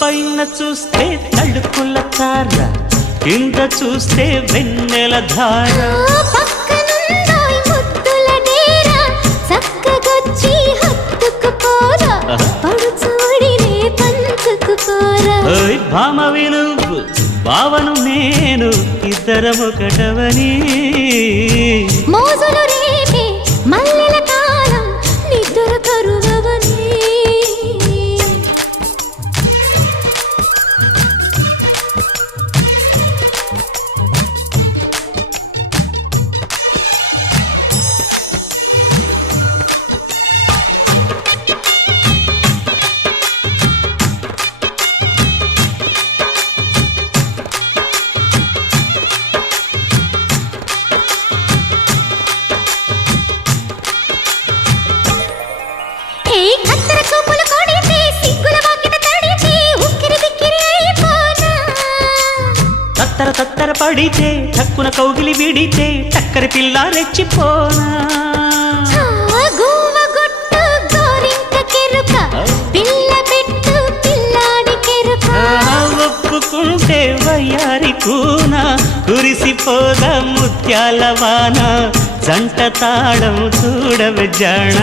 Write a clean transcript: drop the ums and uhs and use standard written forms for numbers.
పైన చూస్తే తడుకుల తార, కింద చూస్తే వెన్నెల ధార. పక్కనుందోయ్ ముద్దుల డేరా, చక్కగొచ్చి హత్తుకుపోరా, పడుచూడినే పంచుకుపోరా. భామ విలువు భావను నేను, ఇద్దరమొకటవని. మోజులు రేపే మల్లెల కాలం, నిద్ర కరువవని. తత్తర తత్తర పడితే టక్కున కౌగిలి విడితే టక్కరి పిల్ల రెచ్చిపోనా. ఒప్పుకుంటే వయ్యారి కూన, కురిసిపోదా ముత్యాల వాన, జంట తాళం చూడవే జాణ.